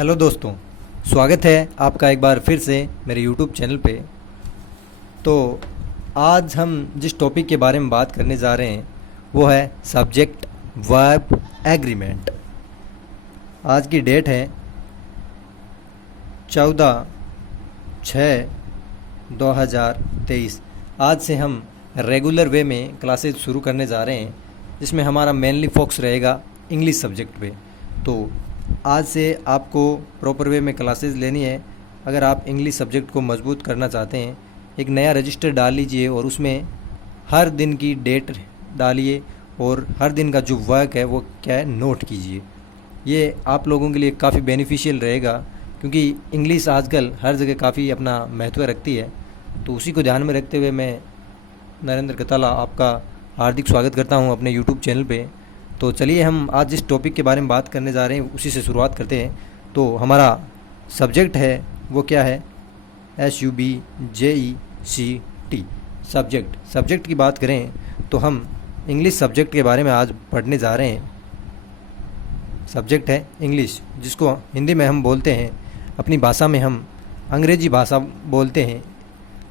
Hello दोस्तों, स्वागत है आपका एक बार फिर से मेरे यूट्यूब चैनल पे। तो आज हम जिस टॉपिक के बारे में बात करने जा रहे हैं वो है सब्जेक्ट वर्ब एग्रीमेंट। आज की डेट है 14/6/2023। आज से हम रेगुलर वे में क्लासेज शुरू करने जा रहे हैं, जिसमें हमारा मेनली फोकस रहेगा इंग्लिश सब्जेक्ट पे। तो आज से आपको प्रॉपर वे में क्लासेस लेनी है। अगर आप इंग्लिश सब्जेक्ट को मजबूत करना चाहते हैं, एक नया रजिस्टर डाल लीजिए और उसमें हर दिन की डेट डालिए और हर दिन का जो वर्क है वो क्या है नोट कीजिए। ये आप लोगों के लिए काफ़ी बेनिफिशियल रहेगा, क्योंकि इंग्लिश आजकल हर जगह काफ़ी अपना महत्व रखती है। तो उसी को ध्यान में रखते हुए मैं नरेंद्र कताला आपका हार्दिक स्वागत करता हूं अपने यूट्यूब चैनल पे। तो चलिए हम आज जिस टॉपिक के बारे में बात करने जा रहे हैं उसी से शुरुआत करते हैं। तो हमारा सब्जेक्ट है वो क्या है, SUBJECT सब्जेक्ट की बात करें तो हम इंग्लिश सब्जेक्ट के बारे में आज पढ़ने जा रहे हैं। सब्जेक्ट है इंग्लिश, जिसको हिंदी में हम बोलते हैं, अपनी भाषा में हम अंग्रेजी भाषा बोलते हैं।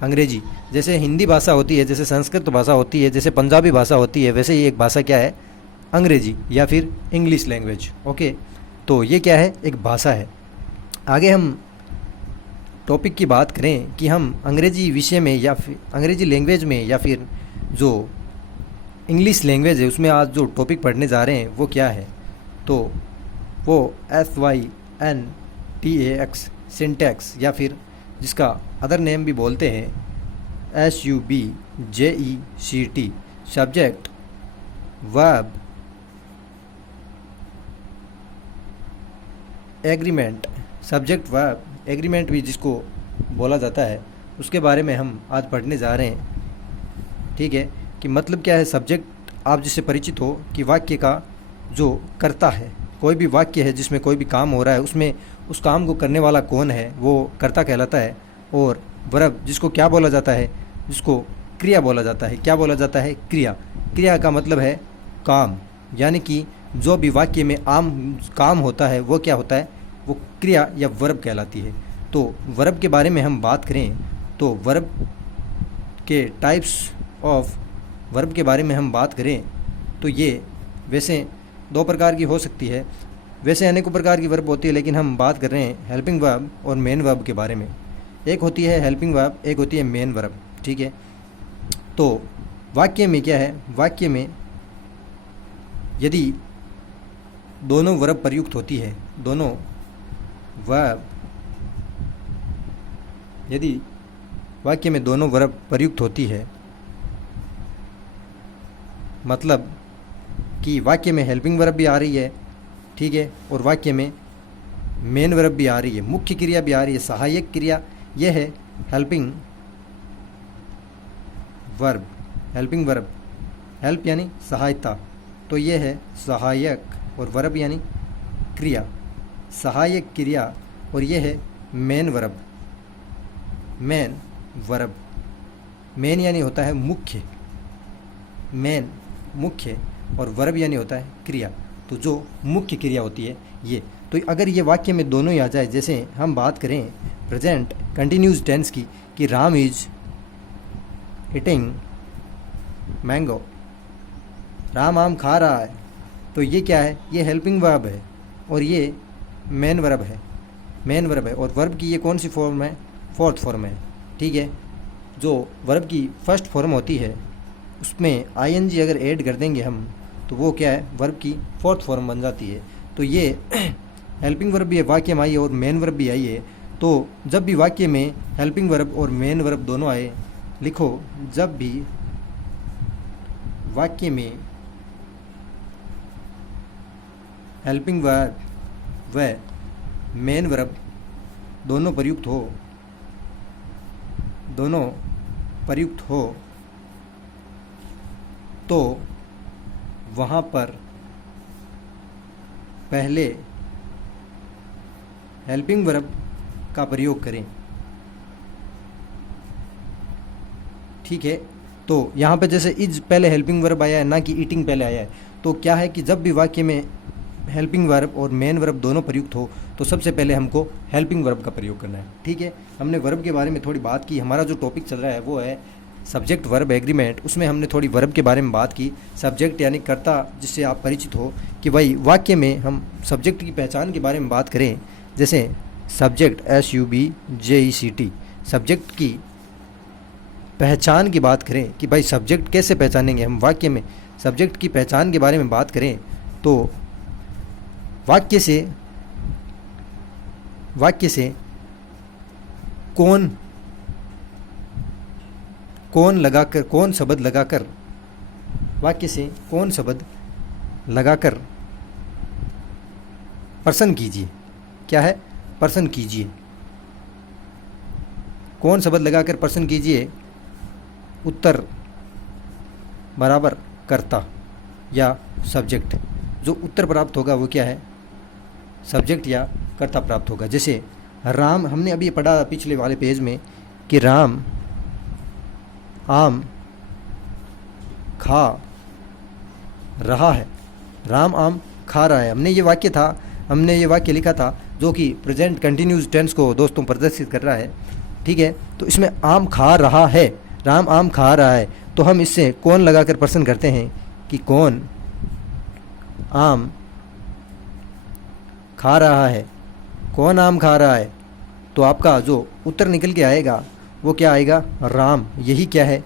अंग्रेजी जैसे हिंदी भाषा होती है, जैसे संस्कृत भाषा होती है, जैसे पंजाबी भाषा होती है, वैसे ही एक भाषा क्या है अंग्रेजी या फिर इंग्लिश लैंग्वेज। ओके, तो ये क्या है, एक भाषा है। आगे हम टॉपिक की बात करें कि हम अंग्रेजी विषय में या फिर अंग्रेजी लैंग्वेज में या फिर जो इंग्लिश लैंग्वेज है उसमें आज जो टॉपिक पढ़ने जा रहे हैं वो क्या है, तो वो SYNTAX सिंटैक्स या फिर जिसका अदर नेम भी बोलते हैं SUBJECT subject verb agreement. Subject verb agreement भी जिसको बोला जाता है, उसके बारे में हम आज पढ़ने जा रहे हैं। ठीक है, कि मतलब क्या है सब्जेक्ट, आप जिससे परिचित हो कि वाक्य का जो करता है, कोई भी वाक्य है जिसमें कोई भी काम हो रहा है उसमें उस काम को करने वाला कौन है वो कर्ता कहलाता है। और वर्ब जिसको क्या बोला जाता है, जिसको क्रिया बोला जाता है। क्या बोला जाता है, क्रिया। क्रिया का मतलब है काम, यानी कि जो भी वाक्य में आम काम होता है वो क्या होता है, वो क्रिया या वर्ब कहलाती है। तो वर्ब के बारे में हम बात करें तो वर्ब के टाइप्स ऑफ वर्ब के बारे में हम बात करें तो ये वैसे दो प्रकार की हो सकती है, वैसे अनेकों प्रकार की वर्ब होती है, लेकिन हम बात कर रहे हैं हेल्पिंग वर्ब और मेन वर्ब के बारे में। एक होती है हेल्पिंग वर्ब, एक होती है मेन वर्ब। ठीक है, तो वाक्य में क्या है, वाक्य में यदि दोनों वर्ब प्रयुक्त होती है, दोनों वर्ब यदि वाक्य में दोनों वर्ब प्रयुक्त होती है, मतलब कि वाक्य में हेल्पिंग वर्ब भी आ रही है, ठीक है, और वाक्य में मेन वर्ब भी आ रही है, मुख्य क्रिया भी आ रही है, सहायक क्रिया, यह है helping verb. Helping verb, help यानी सहायता, तो यह है सहायक, और वर्ब यानी क्रिया, सहायक क्रिया, और यह है main verb. Main verb, main यानी होता है मुख्य, मेन मुख्य, और वर्ब यानी होता है क्रिया, तो जो मुख्य क्रिया होती है ये। तो अगर ये वाक्य में दोनों ही आ जाए, जैसे हम बात करें प्रेजेंट कंटिन्यूस टेंस की कि Ram is eating mango, Ram आम खा रहा है, तो ये क्या है, ये हेल्पिंग वर्ब है और ये मेन वर्ब है। मेन वर्ब है, और वर्ब की ये कौन सी फॉर्म है, फोर्थ फॉर्म है। ठीक है, जो वर्ब की फर्स्ट फॉर्म होती है उसमें ING अगर ऐड कर देंगे हम तो वो क्या है, वर्ब की फोर्थ फॉर्म बन जाती है। तो ये हेल्पिंग वर्ब भी है, वाक्य में आई है, और मेन वर्ब भी आई है। तो जब भी वाक्य में हेल्पिंग वर्ब और मेन वर्ब दोनों आए, लिखो, जब भी वाक्य में हेल्पिंग वर्ब व मेन वर्ब दोनों प्रयुक्त हो तो वहाँ पर पहले हेल्पिंग वर्ब का प्रयोग करें। ठीक है, तो यहाँ पे जैसे इज पहले हेल्पिंग वर्ब आया है, ना कि ईटिंग पहले आया है। तो क्या है कि जब भी वाक्य में हेल्पिंग वर्ब और मेन वर्ब दोनों प्रयुक्त हो तो सबसे पहले हमको हेल्पिंग वर्ब का प्रयोग करना है। ठीक है, हमने वर्ब के बारे में थोड़ी बात की। हमारा जो टॉपिक चल रहा है वो है सब्जेक्ट वर्ब एग्रीमेंट। उसमें हमने थोड़ी वर्ब के बारे में बात की। सब्जेक्ट यानी कर्ता, जिससे आप परिचित हो कि भाई वाक्य में हम सब्जेक्ट की पहचान के बारे में बात करें। जैसे सब्जेक्ट SUBJECT, सब्जेक्ट की पहचान की बात करें कि भाई सब्जेक्ट कैसे पहचानेंगे हम। वाक्य में सब्जेक्ट की पहचान के बारे में बात करें तो वाक्य से कौन शब्द लगाकर वाक्य से कौन शब्द लगाकर प्रश्न कीजिए। क्या है? प्रश्न कीजिए। कौन शब्द लगाकर प्रश्न कीजिए, उत्तर बराबर कर्ता या सब्जेक्ट। जो उत्तर प्राप्त होगा वो क्या है? सब्जेक्ट या कर्ता प्राप्त होगा। जैसे राम, हमने अभी पढ़ा पिछले वाले पेज में कि राम आम खा रहा है। राम आम खा रहा है। हमने ये वाक्य लिखा था जो कि प्रेजेंट कंटिन्यूस टेंस को दोस्तों प्रदर्शित कर रहा है। ठीक है, तो इसमें आम खा रहा है, राम आम खा रहा है, तो हम इससे कौन लगाकर प्रश्न करते हैं कि कौन आम खा रहा है, कौन आम खा रहा है। तो आपका जो उत्तर निकल के आएगा वो क्या आएगा? राम। यही क्या है?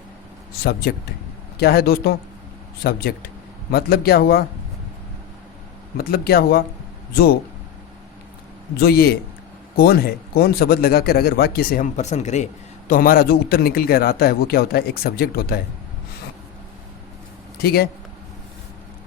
सब्जेक्ट। क्या है दोस्तों? सब्जेक्ट। मतलब क्या हुआ? जो ये कौन है, कौन शब्द लगाकर अगर वाक्य से हम प्रश्न करें तो हमारा जो उत्तर निकल कर आता है वो क्या होता है? एक सब्जेक्ट होता है। ठीक है,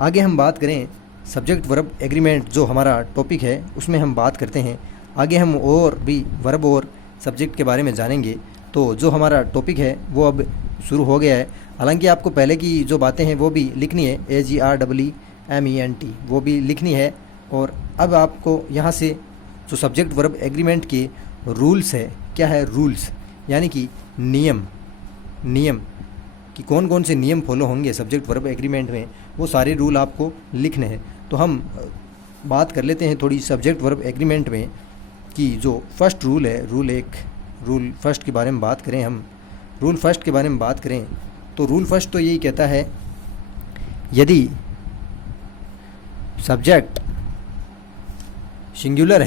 आगे हम बात करें सब्जेक्ट वर्ब एग्रीमेंट, जो हमारा टॉपिक है उसमें हम बात करते हैं। आगे हम और भी वर्ब और सब्जेक्ट के बारे में जानेंगे। तो जो हमारा टॉपिक है वो अब शुरू हो गया है। हालांकि आपको पहले की जो बातें हैं वो भी लिखनी है, AGREEMENT वो भी लिखनी है। और अब आपको यहाँ से जो सब्जेक्ट वर्ब एग्रीमेंट के रूल्स है, क्या है? रूल्स यानी कि नियम कि कौन कौन से नियम फॉलो होंगे सब्जेक्ट वर्ब एग्रीमेंट में, वो सारे रूल आपको लिखने हैं। तो हम बात कर लेते हैं थोड़ी सब्जेक्ट वर्ब एग्रीमेंट में कि जो फर्स्ट रूल है, रूल फर्स्ट के बारे में बात करें हम। रूल फर्स्ट के बारे में बात करें तो रूल फर्स्ट तो यही कहता है, यदि सब्जेक्ट सिंगुलर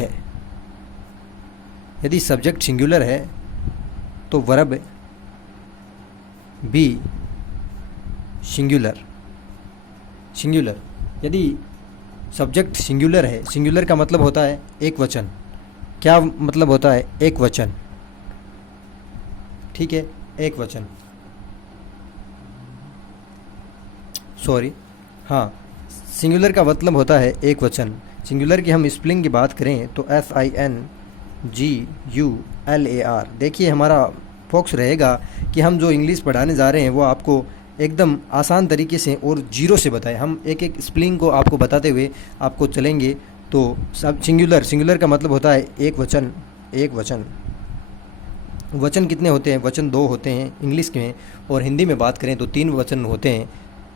है तो वर्ब भी सिंगुलर। यदि सब्जेक्ट सिंगुलर है, सिंगुलर का मतलब होता है एक वचन। क्या मतलब होता है? एक वचन। ठीक है, एक वचन। हाँ, सिंगुलर का मतलब होता है एक वचन। सिंगुलर की हम स्पेलिंग की बात करें तो SINGULAR। देखिए, हमारा फोकस रहेगा कि हम जो इंग्लिश पढ़ाने जा रहे हैं वो आपको एकदम आसान तरीके से और जीरो से बताएं। हम एक एक स्पेलिंग को आपको बताते हुए आपको चलेंगे। तो सब सिंगुलर का मतलब होता है एक वचन। वचन कितने होते हैं? वचन 2 होते हैं इंग्लिश में, और हिंदी में बात करें तो 3 वचन होते हैं।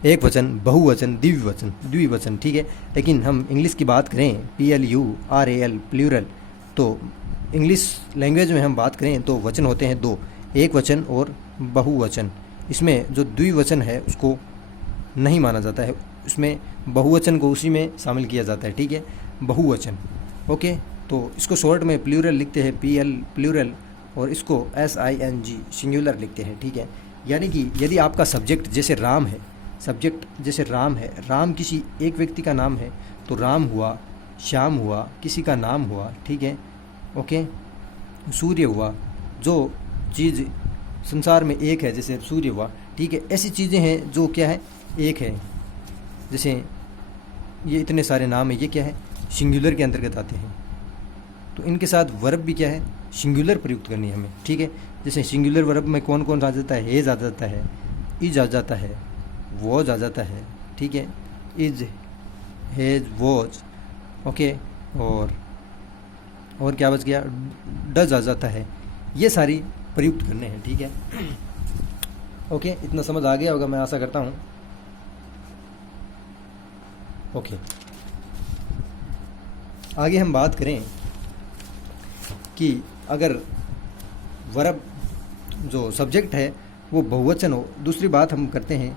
एक वचन, बहुवचन, द्विवचन। ठीक है, लेकिन हम इंग्लिश की बात करें PLURAL प्लूरल, तो इंग्लिश लैंग्वेज में हम बात करें तो वचन होते हैं 2, एक वचन और बहुवचन। इसमें जो द्विवचन है उसको नहीं माना जाता है, उसमें बहुवचन को उसी में शामिल किया जाता है। ठीक है, बहुवचन। ओके, तो इसको शॉर्ट में प्लूरल लिखते हैं, PL प्लूरल, और इसको SING सिंगुलर लिखते हैं। ठीक है, यानी कि यदि आपका सब्जेक्ट जैसे राम है, राम किसी एक व्यक्ति का नाम है तो राम हुआ, श्याम हुआ, किसी का नाम हुआ। ठीक है, ओके, सूर्य हुआ, जो चीज़ संसार में एक है जैसे सूर्य हुआ। ठीक है, ऐसी चीज़ें हैं जो क्या है? एक है। जैसे ये इतने सारे नाम है, ये क्या है? सिंगुलर के अंतर्गत आते हैं। तो इनके साथ वर्ब भी क्या है? सिंगुलर प्रयुक्त करनी है हमें। ठीक है, जैसे सिंगुलर वर्ब में कौन कौन आ जाता है? हेज आ जाता है, इज आ जाता है, वॉज आ जाता है। ठीक है, इज, हेज, वॉज। ओके, और क्या बच गया? डज आ जाता है। ये सारी प्रयुक्त करने हैं। ठीक है, ओके, इतना समझ आ गया होगा मैं आशा करता हूँ। ओके, आगे हम बात करें कि अगर वर्ब जो सब्जेक्ट है वो बहुवचन हो। दूसरी बात हम करते हैं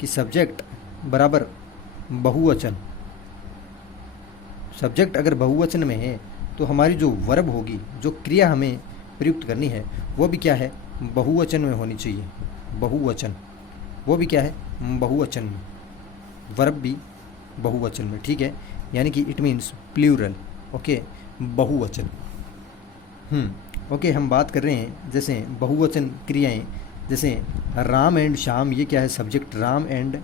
कि सब्जेक्ट बराबर बहुवचन। सब्जेक्ट अगर बहुवचन में है तो हमारी जो वर्ब होगी, जो क्रिया हमें प्रयुक्त करनी है, वो भी क्या है, बहुवचन में होनी चाहिए। बहुवचन, वो भी क्या है, बहुवचन में। वर्ब भी बहुवचन में, ठीक है, यानी कि इट मीन्स प्लूरल। ओके, बहुवचन। ओके, हम बात कर रहे हैं जैसे बहुवचन क्रियाएं, जैसे राम एंड श्याम, ये क्या है, subject Ram and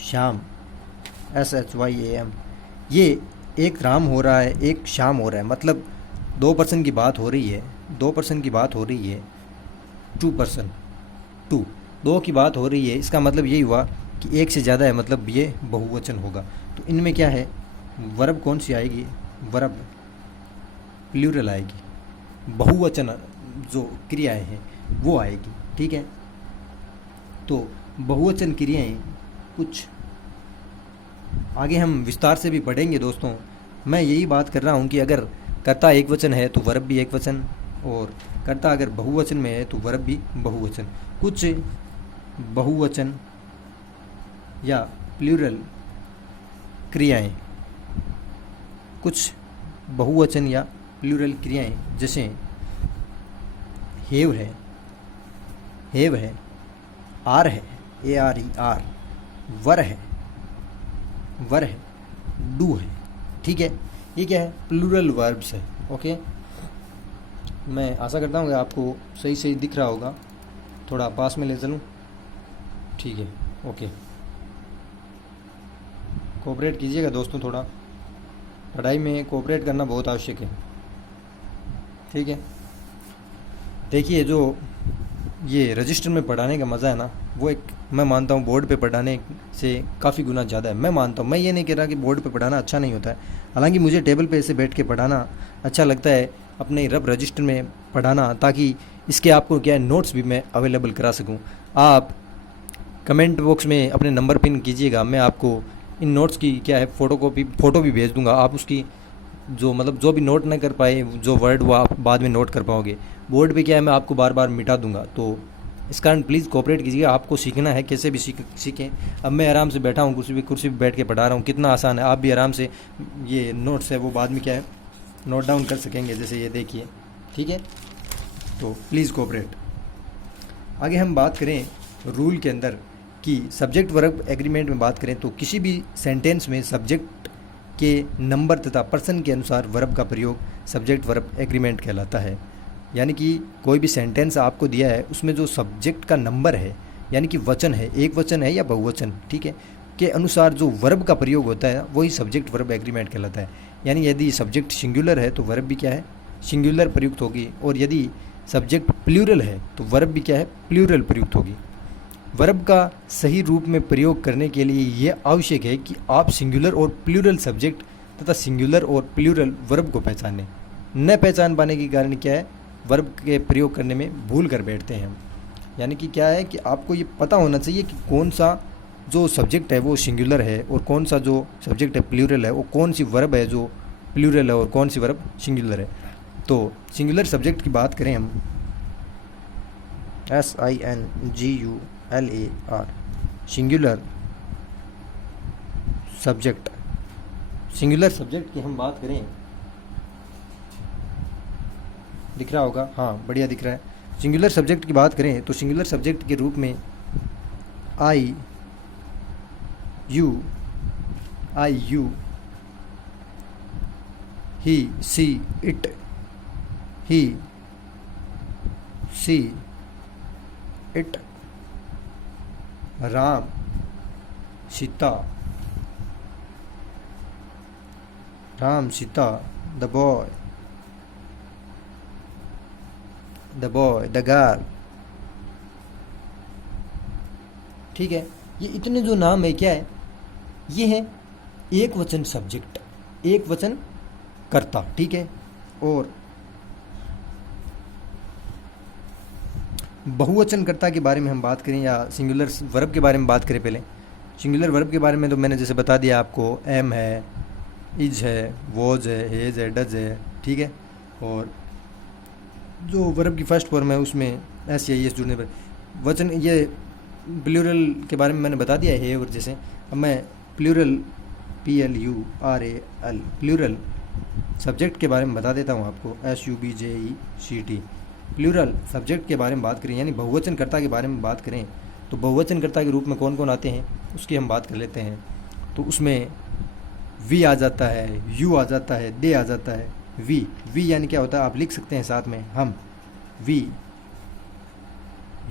Shyam, SHYAM। ये एक राम हो रहा है, एक श्याम हो रहा है, मतलब दो पर्सन की बात हो रही है, दो पर्सन की बात हो रही है, टू पर्सन, टू, दो की बात हो रही है। इसका मतलब यही हुआ कि एक से ज़्यादा है, मतलब ये बहुवचन होगा। तो इनमें क्या है, वर्ब कौन सी आएगी, वर्ब प्लूरल आएगी, बहुवचन जो क्रियाएं हैं वो आएगी, ठीक है। तो बहुवचन क्रियाएं कुछ आगे हम विस्तार से भी पढ़ेंगे दोस्तों। मैं यही बात कर रहा हूँ कि अगर कर्ता एक वचन है तो वर्ब भी एक वचन, और कर्ता अगर बहुवचन में है तो वर्ब भी बहुवचन। कुछ बहुवचन या प्लूरल क्रियाएं, कुछ बहुवचन या प्लूरल क्रियाएं, जैसे हेव है, हेव है, आर है, ARER, वर है, वर है, डू है, ठीक है। ये क्या है, प्लूरल वर्ब्स है। ओके, मैं आशा करता हूँ कि आपको सही सही दिख रहा होगा। थोड़ा पास में ले चलूँ, ठीक है। ओके, कोऑपरेट कीजिएगा दोस्तों, थोड़ा पढ़ाई में कोऑपरेट करना बहुत आवश्यक है, ठीक है। देखिए, जो ये रजिस्टर में पढ़ाने का मज़ा है ना, वो एक मैं मानता हूँ बोर्ड पे पढ़ाने से काफ़ी गुना ज़्यादा है। मैं मानता हूँ, मैं ये नहीं कह रहा कि बोर्ड पे पढ़ाना अच्छा नहीं होता है, हालांकि मुझे टेबल पे ऐसे बैठ के पढ़ाना अच्छा लगता है, अपने रफ रजिस्टर में पढ़ाना, ताकि इसके आपको क्या है, नोट्स भी मैं अवेलेबल करा सकूँ। आप कमेंट बॉक्स में अपने नंबर पिन कीजिएगा, मैं आपको इन नोट्स की क्या है फ़ोटो भी भेज दूँगा। आप उसकी जो मतलब जो भी नोट ना कर पाए, जो वर्ड वो आप बाद में नोट कर पाओगे। बोर्ड पे क्या है, मैं आपको बार बार मिटा दूंगा। तो इस कारण प्लीज़ कोऑपरेट कीजिएगा, आपको सीखना है, कैसे भी सीखें। अब मैं आराम से बैठा हूँ, कुर्सी पे बैठ के पढ़ा रहा हूँ, कितना आसान है। आप भी आराम से ये नोट्स है वो बाद में क्या है, नोट डाउन कर सकेंगे, जैसे ये देखिए, ठीक है। तो प्लीज़ कोऑपरेट। आगे हम बात करें रूल के अंदर कि सब्जेक्ट वर्ब एग्रीमेंट में बात करें तो किसी भी सेंटेंस में सब्जेक्ट के नंबर तथा पर्सन के अनुसार वर्ब का प्रयोग सब्जेक्ट वर्ब एग्रीमेंट कहलाता है। यानी कि कोई भी सेंटेंस आपको दिया है, उसमें जो सब्जेक्ट का नंबर है, यानी कि वचन है, एक वचन है या बहुवचन, ठीक है, के अनुसार जो वर्ब का प्रयोग होता है वही सब्जेक्ट वर्ब एग्रीमेंट कहलाता है। यानी यदि सब्जेक्ट सिंगुलर है तो वर्ब भी क्या है, सिंगुलर प्रयुक्त होगी, और यदि सब्जेक्ट प्लूरल है तो वर्ब भी क्या है, प्लूरल प्रयुक्त होगी। वर्ब का सही रूप में प्रयोग करने के लिए यह आवश्यक है कि आप सिंगुलर और प्लूरल सब्जेक्ट तथा सिंगुलर और प्लूरल वर्ब को पहचानें। न पहचान पाने के कारण क्या है, वर्ब के प्रयोग करने में भूल कर बैठते हैं हम। यानी कि क्या है कि आपको ये पता होना चाहिए कि कौन सा जो सब्जेक्ट है वो सिंगुलर है और कौन सा जो सब्जेक्ट है प्लूरल है, और कौन सी वर्ब है जो प्लूरल है और कौन सी वर्ब सिंगुलर है। तो सिंगुलर सब्जेक्ट की बात करें हम, SINGULAR, singular subject. Singular subject की हम बात करें, दिख रहा होगा, हाँ बढ़िया दिख रहा है। सिंगुलर सब्जेक्ट की बात करें तो सिंगुलर सब्जेक्ट के रूप में I, you, he, she, it, he, she, it, Ram, Sita, Ram, Sita, the boy, the girl, ठीक है। ये इतने जो नाम है क्या है, ये है एक वचन सब्जेक्ट, एक वचन कर्ता, ठीक है। और बहुवचन कर्ता के बारे में हम बात करें या सिंगुलर वर्ब के बारे में बात करें, पहले सिंगुलर वर्ब के बारे में तो मैंने जैसे बता दिया आपको, एम है, इज है, वॉज है, हेज है, डज है, ठीक है। और जो वर्ब की फर्स्ट फॉर्म है उसमें एस या एस जुड़ने पर वचन, ये प्लूरल के बारे में मैंने बता दिया है और जैसे। अब मैं प्लूरल PLURAL प्लूरल सब्जेक्ट के बारे में बता देता हूँ आपको, SUBJECT। प्लूरल सब्जेक्ट के बारे में बात करें यानी बहुवचनकर्ता के बारे में बात करें तो बहुवचनकर्ता के रूप में कौन कौन आते हैं उसकी हम बात कर लेते हैं। तो उसमें वी आ जाता है, यू आ जाता है, दे आ जाता है। वी यानी क्या होता है, आप लिख सकते हैं साथ में, हम। वी,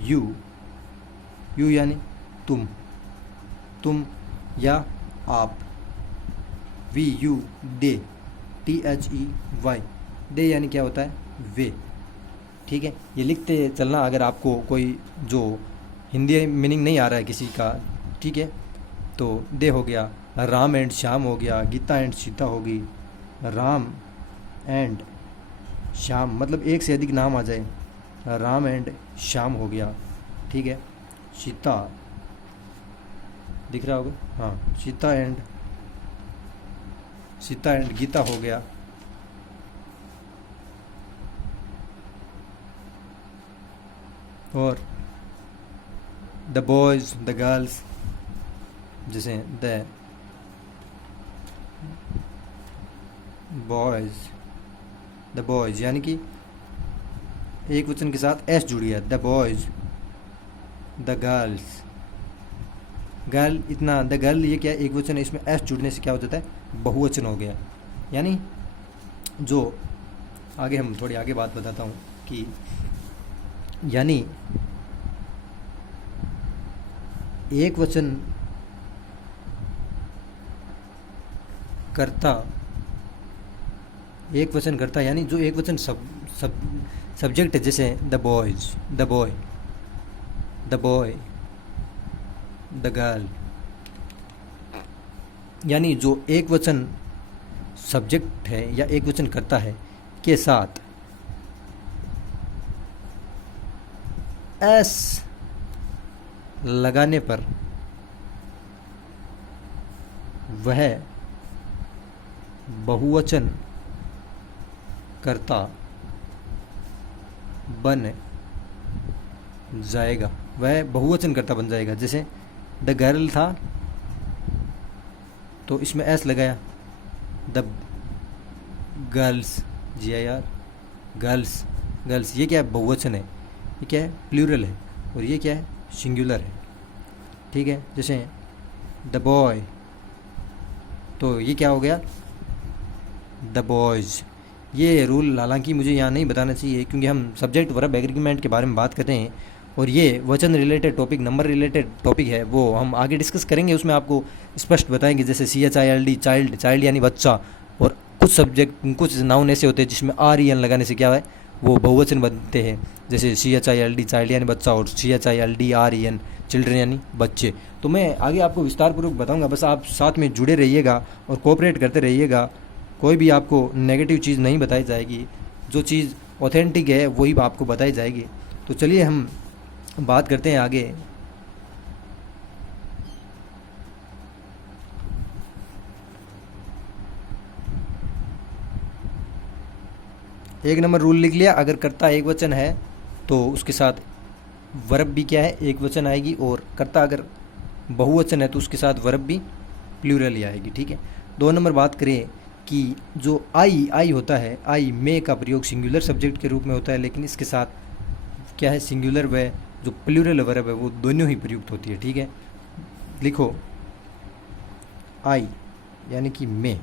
यू यानी तुम या आप। वी, यू, दे, THEY, दे यानी क्या होता है, वे। ठीक है, ये लिखते चलना अगर आपको कोई जो हिंदी मीनिंग नहीं आ रहा है किसी का, ठीक है। तो दे हो गया, राम एंड श्याम हो गया, गीता एंड सीता होगी। राम एंड श्याम मतलब एक से अधिक नाम आ जाए, राम एंड श्याम हो गया, ठीक है। सीता दिख रहा होगा, हाँ, सीता एंड गीता हो गया। और द बॉयज़, द गर्ल्स, जैसे द बॉयज़ यानी कि एक वचन के साथ एस जुड़ी है, the boys, the girls. Girl, इतना द गर्ल ये क्या है, एक वचन है, इसमें एस जुड़ने से क्या हो जाता है, बहुवचन हो गया। यानी जो आगे हम थोड़ी आगे बात बताता हूँ कि यानी एक वचन करता यानी जो एक वचन सब्जेक्ट है, जैसे the boys, the boy, the girl. यानी जो एक वचन सब्जेक्ट है या एक वचन करता है के साथ एस लगाने पर वह बहुवचन करता बन जाएगा, वह बहुवचन करता बन जाएगा। जैसे द गर्ल था तो इसमें एस लगाया, द गर्ल्स, जी यार, गर्ल्स ये क्या है, बहुवचन है, ये क्या है, प्लूरल है, और ये क्या है, सिंगुलर है, ठीक है। जैसे द बॉय, तो ये क्या हो गया, द बॉयज़। ये रूल हालांकि मुझे यहाँ नहीं बताना चाहिए क्योंकि हम सब्जेक्ट वर्ब एग्रीमेंट के बारे में बात करते हैं और ये वचन related topic, number related topic है, वो हम आगे डिस्कस करेंगे, उसमें आपको स्पष्ट बताएंगे। जैसे CHILD, चाइल्ड यानी बच्चा, और कुछ नाउन ऐसे होते हैं जिसमें REN लगाने से क्या है, वो बहुवचन बनते हैं। जैसे CHILD चाइल्ड यानी बच्चा और CHILD REN चिल्ड्रन यानी बच्चे। तो मैं आगे आपको विस्तारपूर्वक बताऊंगा, बस आप साथ में जुड़े रहिएगा और कोऑपरेट करते रहिएगा। कोई भी आपको नेगेटिव चीज़ नहीं बताई जाएगी, जो चीज़ ऑथेंटिक है वही आपको बताई जाएगी। तो चलिए हम बात करते हैं आगे। एक नंबर रूल लिख लिया, अगर कर्ता एक वचन है तो उसके साथ वर्ब भी क्या है, एक वचन आएगी, और कर्ता अगर बहुवचन है तो उसके साथ वर्ब भी प्लूरल ही आएगी, ठीक है। 2 नंबर बात करें कि जो आई होता है, आई मे का प्रयोग सिंगुलर सब्जेक्ट के रूप में होता है, लेकिन इसके साथ क्या है, सिंगुलर व जो प्लूरल वर्ब है वो दोनों ही प्रयुक्त होती है, ठीक है। लिखो आई यानी कि मे,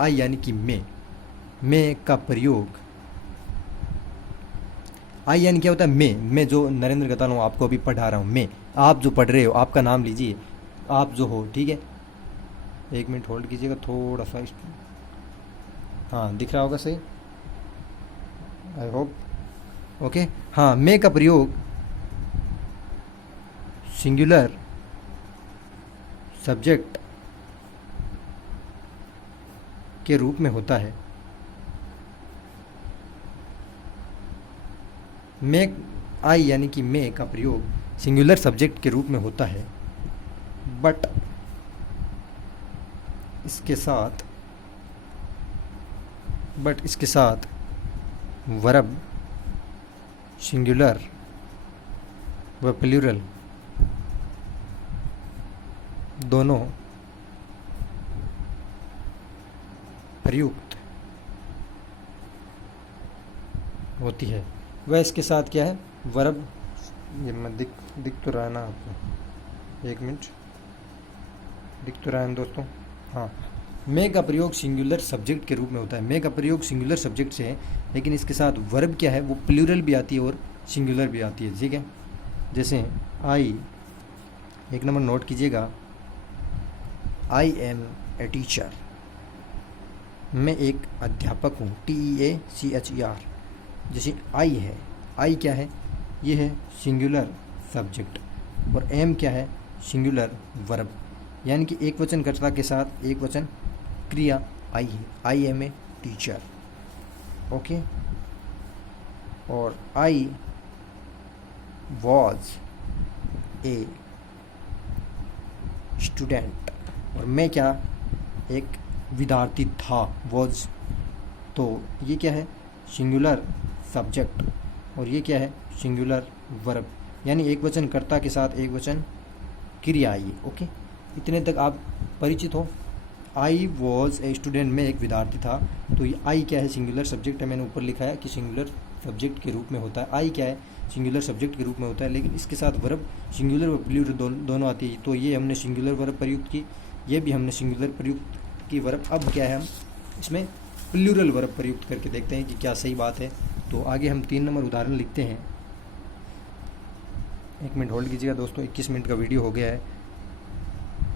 आई यानी कि मे का प्रयोग, आई यानी क्या होता है, मैं जो नरेंद्र कहता हूँ, आपको अभी पढ़ा रहा हूँ, मैं, आप जो पढ़ रहे हो, आपका नाम लीजिए, आप जो हो, ठीक है। 1 मिनट होल्ड कीजिएगा थोड़ा सा, हाँ दिख रहा होगा सही, आई होप, ओके। हाँ, मैं का प्रयोग सिंगुलर सब्जेक्ट के रूप में होता है। मैं, आई यानी कि मैं का प्रयोग सिंगुलर सब्जेक्ट के रूप में होता है, बट इसके साथ बट इसके साथ वर्ब सिंगुलर व प्लूरल दोनों प्रयुक्त होती है। वह इसके साथ क्या है, वर्ब, ये मैं दिख तो रहा है ना आपको, एक मिनट, दिख तो रहा है दोस्तों, हाँ। मैं का प्रयोग सिंगुलर सब्जेक्ट के रूप में होता है। मैं का प्रयोग सिंगुलर सब्जेक्ट से है, लेकिन इसके साथ वर्ब क्या है, वो प्लूरल भी आती है और सिंगुलर भी आती है, ठीक है। जैसे आई, एक नंबर नोट कीजिएगा, आई एम ए टीचर, मैं एक अध्यापक हूँ, TEACHER। जैसे आई है, आई क्या है, ये है सिंगुलर सब्जेक्ट, और एम क्या है, सिंगुलर वर्ब, यानी कि एक वचन कर्ता के साथ एक वचन क्रिया आई है, I am a teacher, okay. और आई वॉज ए स्टूडेंट, और मैं क्या, एक विद्यार्थी था, वॉज, तो ये क्या है, सिंगुलर सब्जेक्ट, और ये क्या है, सिंगुलर वर्ब, यानी एक वचन कर्ता के साथ एक वचन क्रिया आई है, ओके। इतने तक आप परिचित हो। आई वॉज ए स्टूडेंट, में एक विद्यार्थी था, तो ये आई क्या है, सिंगुलर सब्जेक्ट है, मैंने ऊपर लिखा है कि सिंगुलर सब्जेक्ट के रूप में होता है। आई क्या है, सिंगुलर सब्जेक्ट के रूप में होता है, लेकिन इसके साथ वर्ब सिंगुलर व प्लूरल दोनों आती है। तो ये हमने सिंगुलर वर्ब प्रयुक्त की, ये भी हमने सिंगुलर प्रयुक्त की वर्ब। अब क्या है, हम इसमें प्लूरल वर्ब प्रयुक्त करके देखते हैं कि क्या सही बात है। तो आगे हम 3 नंबर उदाहरण लिखते हैं। 1 मिनट होल्ड कीजिएगा दोस्तों, 21 मिनट का वीडियो हो गया है।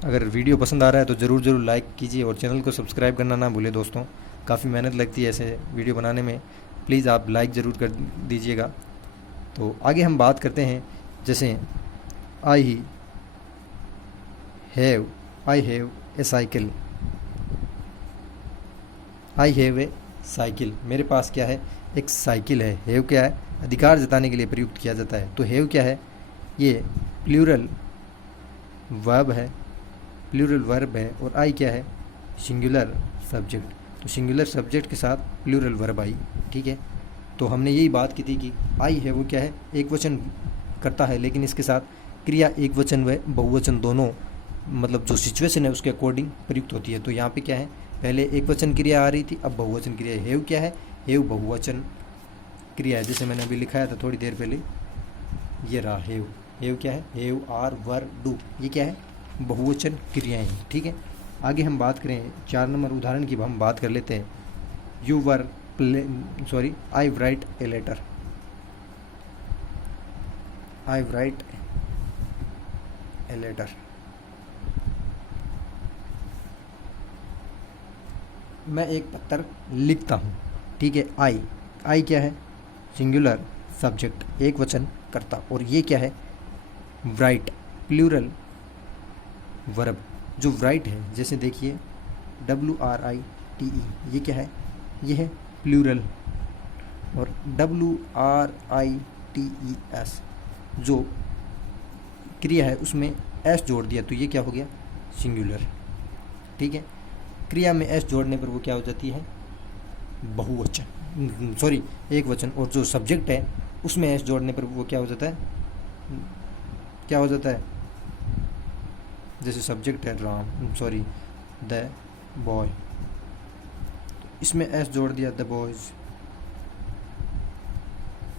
अगर वीडियो पसंद आ रहा है तो ज़रूर लाइक कीजिए और चैनल को सब्सक्राइब करना ना भूलें दोस्तों, काफ़ी मेहनत लगती है ऐसे वीडियो बनाने में, प्लीज़ आप लाइक ज़रूर कर दीजिएगा। तो आगे हम बात करते हैं, जैसे I have a cycle, I have a cycle, मेरे पास क्या है, एक साइकिल है। हैव क्या है, अधिकार जताने के लिए प्रयुक्त किया जाता है। तो हैव क्या है, ये प्लूरल वर्ब है, प्लूरल वर्ब है, और आई क्या है, सिंगुलर सब्जेक्ट। तो सिंगुलर सब्जेक्ट के साथ प्लूरल वर्ब आई, ठीक है। तो हमने यही बात की थी कि आई है वो क्या है, एक वचन करता है, लेकिन इसके साथ क्रिया एक वचन व बहुवचन दोनों, मतलब जो सिचुएशन है उसके अकॉर्डिंग प्रयुक्त होती है। तो यहाँ पे क्या है, पहले एक वचन क्रिया आ रही थी, अब बहुवचन क्रिया है। हैव क्या है, हैव बहुवचन क्रिया है, जैसे मैंने अभी लिखाया था थोड़ी देर पहले, ये रहा हैव। हैव क्या है, हैव, आर, वर, डू, ये क्या है, बहुवचन क्रियाएं हैं, ठीक है। आगे हम बात करें 4 नंबर उदाहरण की, हम बात कर लेते हैं। You were I write a letter, I write a letter, मैं एक पत्र लिखता हूँ, ठीक है। आई क्या है, सिंगुलर सब्जेक्ट, एक वचन करता, और ये क्या है, राइट, प्लूरल वर्ब। जो राइट है, जैसे देखिए WRITE, ये क्या है, ये है प्लूरल, और WRITES जो क्रिया है उसमें एस जोड़ दिया, तो ये क्या हो गया, सिंगुलर, ठीक है। क्रिया में एस जोड़ने पर वो क्या हो जाती है, बहुवचन, सॉरी एक वचन, और जो सब्जेक्ट है उसमें एस जोड़ने पर वो क्या हो जाता है, क्या हो जाता है, जैसे सब्जेक्ट है द बॉय, इसमें एस जोड़ दिया, द बॉयज,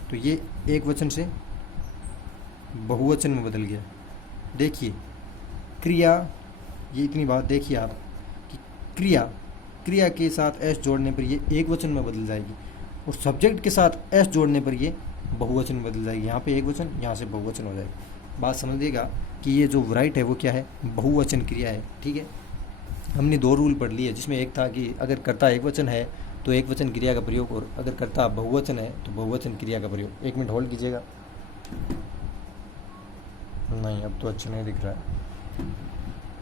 तो ये एक वचन से बहुवचन में बदल गया। देखिए क्रिया, ये इतनी बात देखिए आप कि क्रिया के साथ एस जोड़ने पर ये एक वचन में बदल जाएगी, और सब्जेक्ट के साथ एस जोड़ने पर ये बहुवचन में बदल जाएगी। यहाँ पे एक वचन, यहाँ से बहुवचन हो जाएगी। बात समझिएगा कि ये जो राइट है वो क्या है, बहुवचन क्रिया है, ठीक है। हमने 2 रूल पढ़ लिए, जिसमें एक था कि अगर कर्ता एक वचन है तो एक वचन क्रिया का प्रयोग, और अगर कर्ता बहुवचन है तो बहुवचन क्रिया का प्रयोग। 1 मिनट होल्ड कीजिएगा। नहीं अब तो अच्छा नहीं दिख रहा है,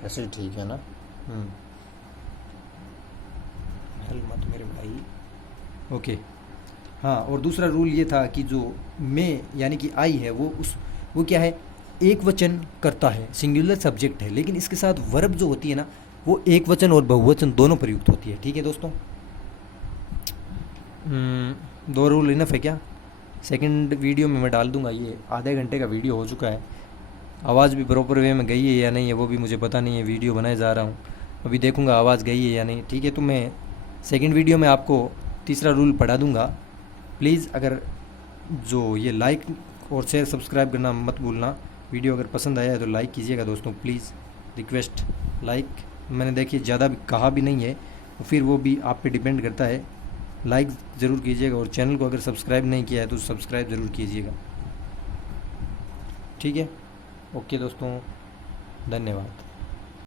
ऐसे ही ठीक है ना। हल मत मेरे भाई, ओके। हाँ, और दूसरा रूल ये था कि जो मैं यानी कि आई है वो क्या है, एक वचन करता है, सिंगुलर सब्जेक्ट है, लेकिन इसके साथ वर्ब जो होती है ना वो एक वचन और बहुवचन दोनों प्रयुक्त होती है, ठीक है दोस्तों। दो रूल इनफ है क्या? सेकंड वीडियो में मैं डाल दूंगा। ये आधे घंटे का वीडियो हो चुका है, आवाज़ भी प्रॉपर वे में गई है या नहीं है वो भी मुझे पता नहीं है, वीडियो बनाए जा रहा हूँ, अभी देखूंगा आवाज़ गई है या नहीं। ठीक है, तो मैं सेकंड वीडियो में आपको तीसरा रूल पढ़ा दूंगा। प्लीज़ अगर जो ये लाइक और शेयर सब्सक्राइब करना मत भूलना। वीडियो अगर पसंद आया है तो लाइक कीजिएगा दोस्तों, प्लीज़ रिक्वेस्ट लाइक। मैंने देखिए ज़्यादा भी कहा भी नहीं है, तो फिर वो भी आप पे डिपेंड करता है। लाइक ज़रूर कीजिएगा और चैनल को अगर सब्सक्राइब नहीं किया है तो सब्सक्राइब ज़रूर कीजिएगा। ठीक है, ओके दोस्तों, धन्यवाद।